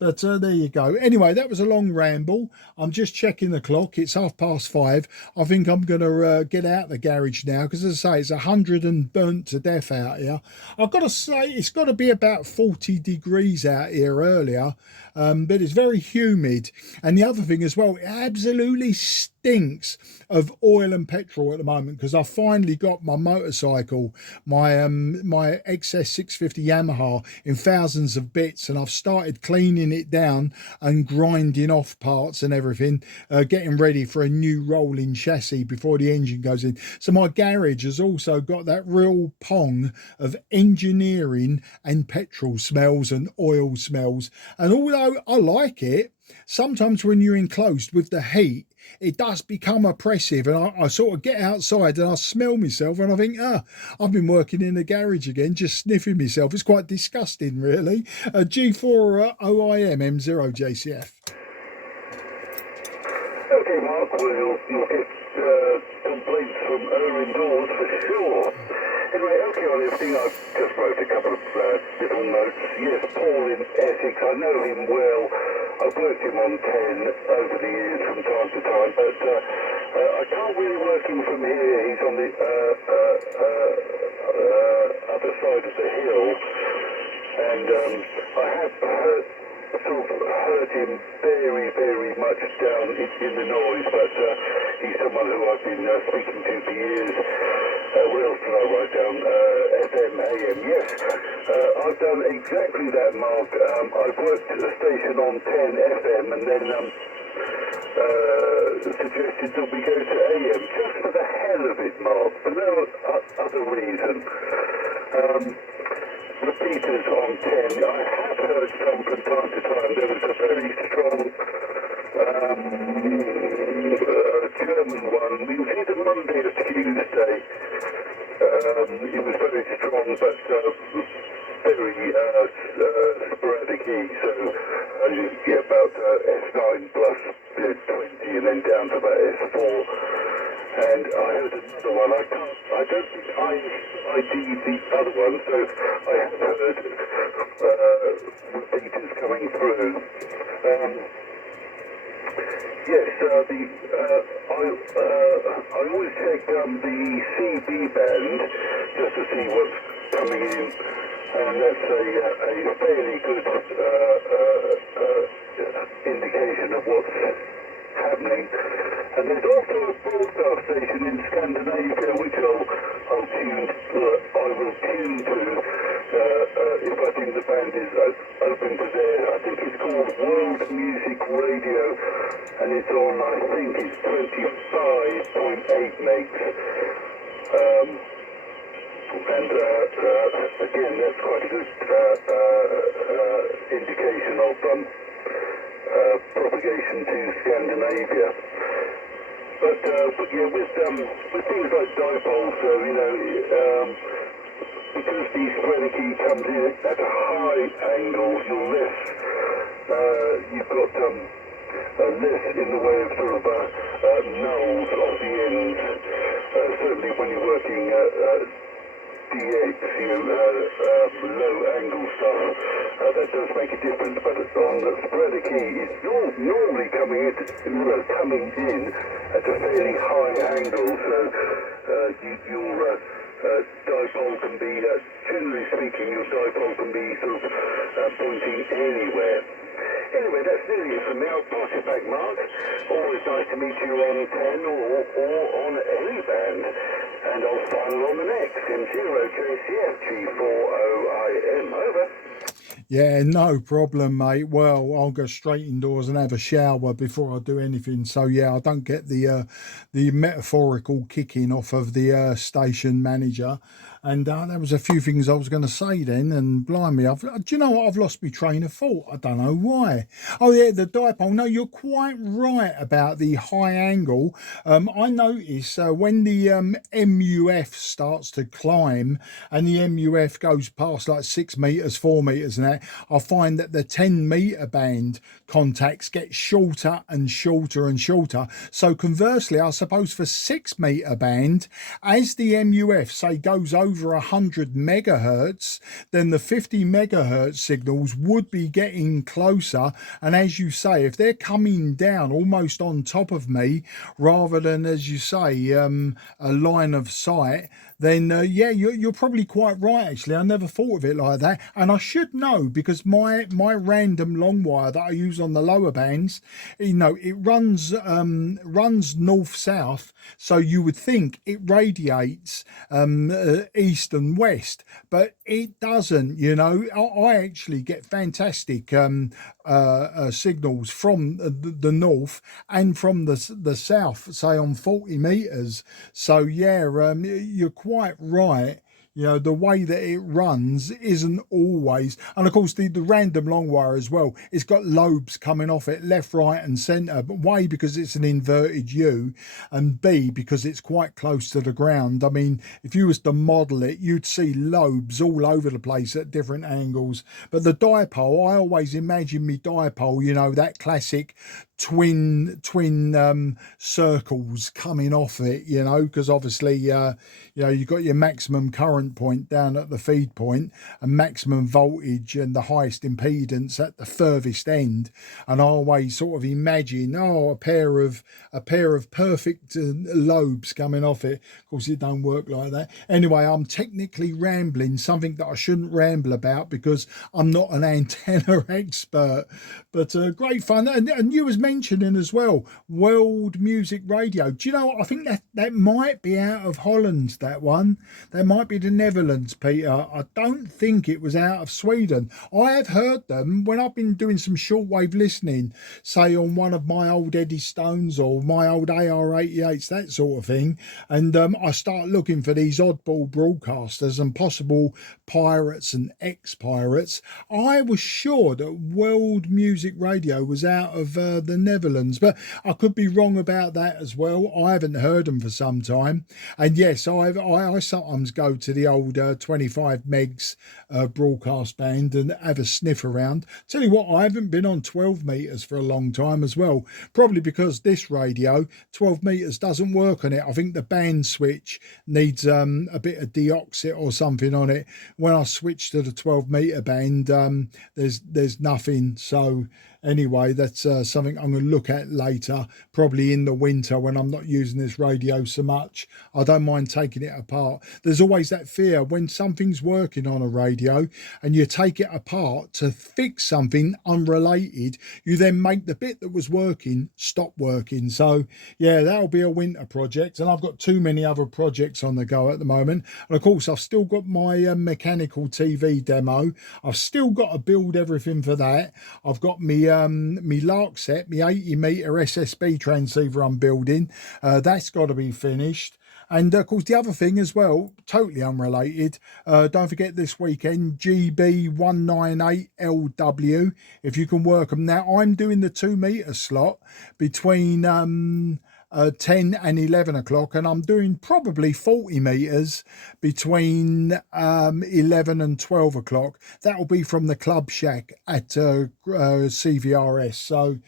but there you go. Anyway, that was a long ramble. I'm just checking the clock. It's 5:30. I think I'm going to get out the garage now because, as I say, it's 100 and burnt to death out here. I've got to say, it's got to be about 40 degrees out here earlier, but it's very humid. And the other thing as well, it absolutely stinks of oil and petrol at the moment because I finally got my motorcycle, my my XS 650 Yamaha, in thousands of bits, and I've started cleaning it down and grinding off parts and everything, getting ready for a new rolling chassis before the engine goes in. So my garage has also got that real pong of engineering and petrol smells and oil smells. And although I like it, sometimes when you're enclosed with the heat, it does become oppressive, and I sort of get outside and I smell myself and I think, I've been working in the garage again, just sniffing myself. It's quite disgusting, really. G4 OIM M0JCF. Okay, Mark, we'll get complaints from her indoors for sure. Anyway, okay, on everything, I just wrote a couple of little notes. Yes, Paul in Essex, I know him well. I've worked him on 10 over the years from time to time, but I can't really work him from here. He's on the other side of the hill, and I have heard him very, very much down in the noise, but he's someone who I've been speaking to for years. What else did I write down? FM, AM, yes. I've done exactly that, Mark. I've worked at the station on 10 FM and then suggested that we go to AM just for the hell of it, Mark, for no other reason. Repeaters on 10. I have heard some from time to time. There was a very strong German one. It was either Monday or Tuesday. It was very strong, but very sporadic. So you get about S9 plus 20 and then down to about S4. And I heard another one. I don't think I ID'd the other one, so I have heard repeaters coming through. Yes, I always check the CB band just to see what's coming in, and that's a fairly good indication of what's happening. And there's also a broadcast station in Scandinavia which I will tune to if I think the band is open to there. I think it's called World Music Radio, and it's on, I think it's 25.8 megs. And again, that's quite a good indication of propagation to Scandinavia. But yeah, with things like dipoles, so because the spreader key comes in at a high angle, you've got less in the way of sort of nulls off the ends. Certainly when you're working DX, low angle stuff, that does make a difference. But on the spreader key, it's normally coming in at a fairly high angle, so your dipole can be, generally speaking, your dipole can be sort of pointing anywhere. Anyway, that's nearly it for me. I'll pass it back, Mark. Always nice to meet you on 10 or on any band. And I'll final on the next, M0JCF G4OIM. Over. Yeah, no problem, mate. Well, I'll go straight indoors and have a shower before I do anything. So yeah, I don't get the metaphorical kicking off of the station manager. And there was a few things I was going to say then, and blimey, do you know what? I've lost my train of thought. I don't know why. Oh yeah, the dipole. No, you're quite right about the high angle. I notice when the MUF starts to climb and the MUF goes past like 6 meters, 4 meters, and that, I find that the 10-meter band contacts get shorter and shorter and shorter. So conversely, I suppose for 6-meter band, as the MUF say goes over 100 megahertz, then the 50 megahertz signals would be getting closer. And as you say, if they're coming down almost on top of me, rather than, as you say, a line of sight, then yeah, you're probably quite right. Actually, I never thought of it like that, and I should know because my random long wire that I use on the lower bands, you know, it runs north south, so you would think it radiates east and west, but it doesn't. You know, I actually get fantastic signals from the north and from the south, say on 40 meters. So yeah, you're quite right. You know, the way that it runs isn't always, and of course the random long wire as well, it's got lobes coming off it left, right and centre, but A, because it's an inverted U, and B, because it's quite close to the ground. I mean, if you was to model it, you'd see lobes all over the place at different angles. But the dipole, I always imagine me dipole, you know, that classic twin circles coming off it, you know, because obviously you know, you've got your maximum current point down at the feed point and maximum voltage and the highest impedance at the furthest end, and I always sort of imagine a pair of perfect lobes coming off it. Of course it don't work like that. Anyway, I'm technically rambling, something that I shouldn't ramble about because I'm not an antenna expert, but great fun. And you was mentioning as well World Music Radio. Do you know what? I think that might be out of Holland, that one. That might be the Netherlands, Peter. I don't think it was out of Sweden. I have heard them when I've been doing some shortwave listening, say on one of my old Eddie Stones or my old AR88s, that sort of thing, and I start looking for these oddball broadcasters and possible pirates and ex-pirates. I was sure that World Music Radio was out of the Netherlands, but I could be wrong about that as well. I haven't heard them for some time, and yes, I sometimes go to the old 25 megs broadcast band and have a sniff around. Tell you what, I haven't been on 12 meters for a long time as well, probably because this radio 12 meters doesn't work on it. I think the band switch needs a bit of deoxit or something on it. When I switch to the 12 meter band, there's nothing. So anyway, that's something I'm going to look at later, probably in the winter when I'm not using this radio so much. I don't mind taking it apart. There's always that fear when something's working on a radio and you take it apart to fix something unrelated, you then make the bit that was working stop working. So yeah, that'll be a winter project, and I've got too many other projects on the go at the moment. And of course I've still got my mechanical TV demo. I've still got to build everything for that. I've got me Lark set, my 80 meter SSB transceiver I'm building. That's got to be finished. And of course the other thing as well, totally unrelated, don't forget this weekend GB198LW, if you can work them. Now I'm doing the 2 meter slot between 10 and 11 o'clock, and I'm doing probably 40 meters between 11 and 12 o'clock. That will be from the Club Shack at CVRS. So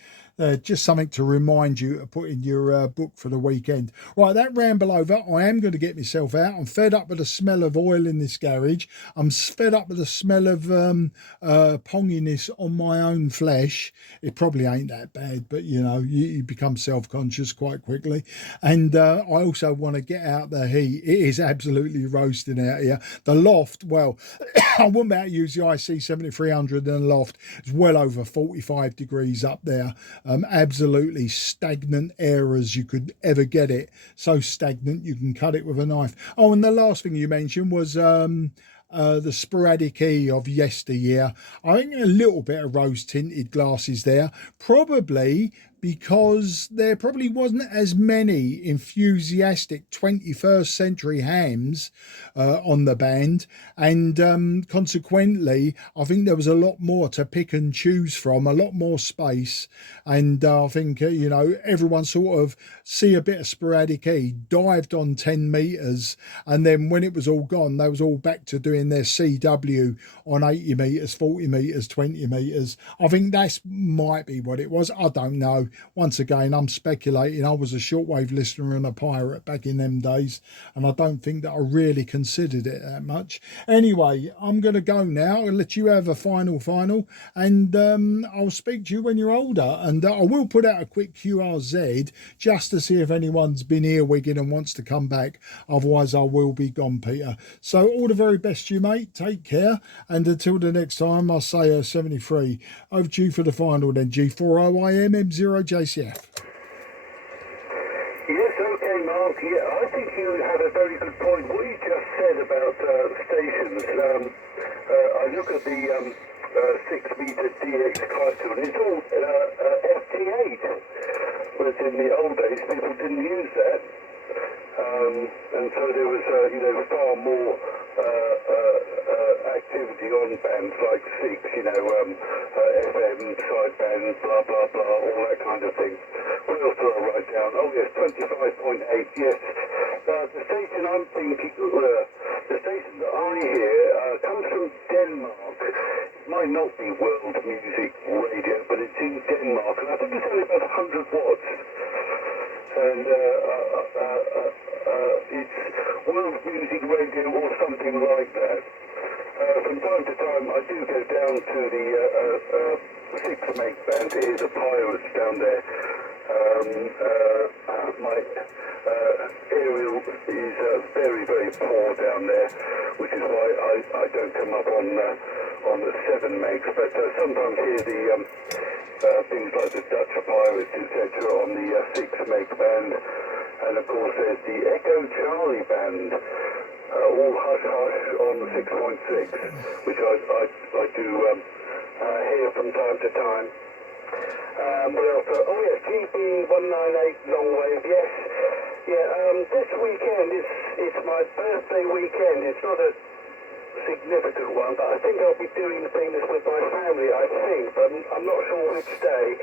just something to remind you to put in your book for the weekend. Right, that ramble over. I am going to get myself out. I'm fed up with the smell of oil in this garage. I'm fed up with the smell of ponginess on my own flesh. It probably ain't that bad, but you know, you become self-conscious quite quickly. And I also want to get out the heat. It is absolutely roasting out here. The loft, well, I wouldn't be able to use the IC7300 in the loft. It's well over 45 degrees up there. Absolutely stagnant air as you could ever get it. So stagnant you can cut it with a knife. Oh, and the last thing you mentioned was the sporadic E of yesteryear. I think a little bit of rose tinted glasses there, probably because there probably wasn't as many enthusiastic 21st century hams on the band, and consequently I think there was a lot more to pick and choose from, a lot more space, and I think you know, everyone sort of see a bit of sporadic E, dived on 10 meters, and then when it was all gone they was all back to doing their CW on 80 meters, 40 meters, 20 meters. I think that's might be what it was. I don't know. Once again, I'm speculating. I was a shortwave listener and a pirate back in them days, and I don't think that I really considered it that much. Anyway, I'm going to go now and let you have a final, and I'll speak to you when you're older. And I will put out a quick QRZ just to see if anyone's been earwigging and wants to come back. Otherwise, I will be gone, Peter. So all the very best to you, mate. Take care. And until the next time, I'll say 73. Over to you for the final then, G40IM M0JCF. Yes, okay, Mark. Yeah, I think you had a very good point. What you just said about stations, I look at the 6-meter DX cluster, and it's all FT8. Whereas in the old days, people didn't use that. And so there was, you know, far more activity on bands like 6, you know, FM, sideband, blah, blah, blah, all that kind of thing. What else do I write down? Oh, yes, 25.8, yes. The station I'm thinking, the station that I hear comes from Denmark. It might not be world music radio, but it's in Denmark, and I think it's only about 100 watts. And it's world music radio or something like that. From time to time, I do go down to the 6-make band. It is a Pirates down there. My aerial is very, very poor down there, which is why I don't come up on the 7 megs. But sometimes hear the things like the Dutch Pirates, etc., on the 6-meg band. And of course, there's the Echo Charlie band, all hush hush on the 6.6, which I do hear from time to time. What else? Oh yes, GB198 long wave. Yes, yeah. This weekend it's my birthday weekend. It's not a significant one, but I think I'll be doing things with my family. I think, but I'm not sure which day.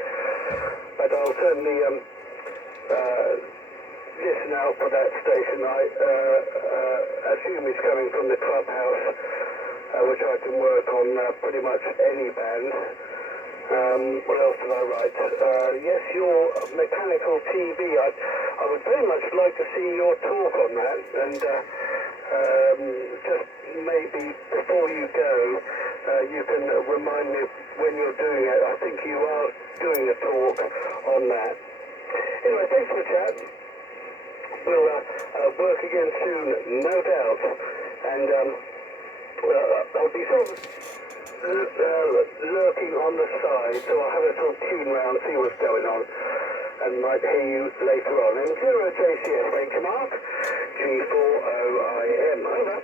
But I'll certainly listen out for that station. I assume it's coming from the clubhouse, which I can work on pretty much any band. What else did I write? Yes, your mechanical TV. I would very much like to see your talk on that, and just maybe before you go, you can remind me when you're doing it. I think you are doing a talk on that. Anyway, thanks for the chat. We'll work again soon, no doubt. And I'll be sort of lurking on the side, so I'll have a sort of tune round, see what's going on, and might hear you later on. And 0JCF, thank you, Mark. G40IM, over.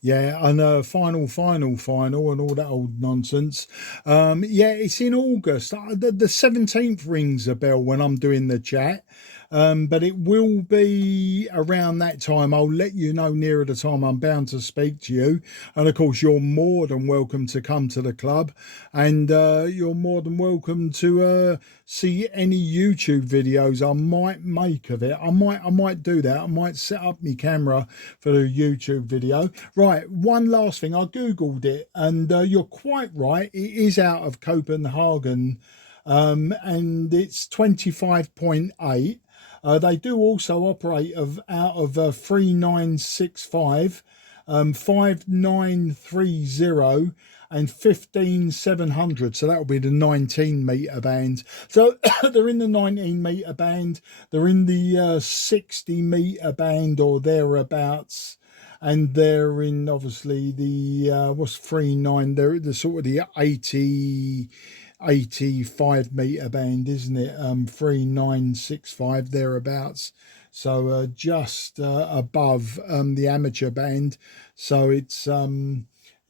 Yeah, and final, and all that old nonsense. Yeah, it's in August. The 17th rings a bell when I'm doing the chat. But it will be around that time. I'll let you know nearer the time. I'm bound to speak to you. And of course, you're more than welcome to come to the club. And you're more than welcome to see any YouTube videos I might make of it. I might do that. I might set up my camera for the YouTube video. Right, one last thing. I Googled it, and you're quite right. It is out of Copenhagen, and it's 25.8. They do also operate out of 3965, 5930 and 15700, so that'll be the 19 meter band. So they're in the 19 meter band, they're in the 60 meter band or thereabouts, and they're in obviously the what's 39, they're the sort of the 85 meter band, isn't it? 3965 thereabouts, so just above the amateur band. So it's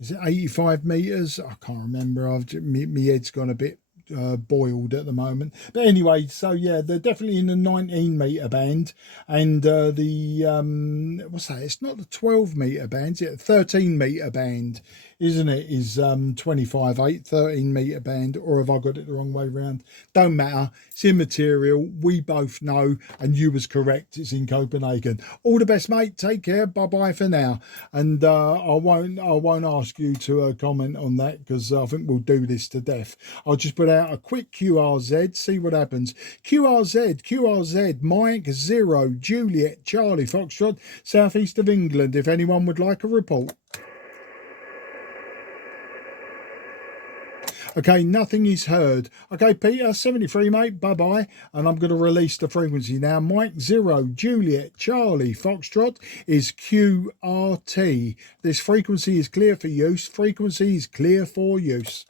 is it 85 meters? I can't remember. My head's gone a bit boiled at the moment. But anyway, so yeah, they're definitely in the 19 meter band, and the what's that? It's not the 12 meter band, it's 13 meter band, isn't it? Is 25/8, 13 meter band, or have I got it the wrong way round? Don't matter. It's immaterial. We both know, and you was correct. It's in Copenhagen. All the best, mate. Take care. Bye bye for now. And I won't ask you to comment on that, because I think we'll do this to death. I'll just put out a quick QRZ, see what happens. QRZ, Mike 0 Juliet Charlie Foxtrot, southeast of England. If anyone would like a report. Okay, nothing is heard. Okay, Peter, 73, mate, bye-bye. And I'm going to release the frequency now. Mike 0 Juliet Charlie Foxtrot is QRT. This frequency is clear for use. Frequency is clear for use.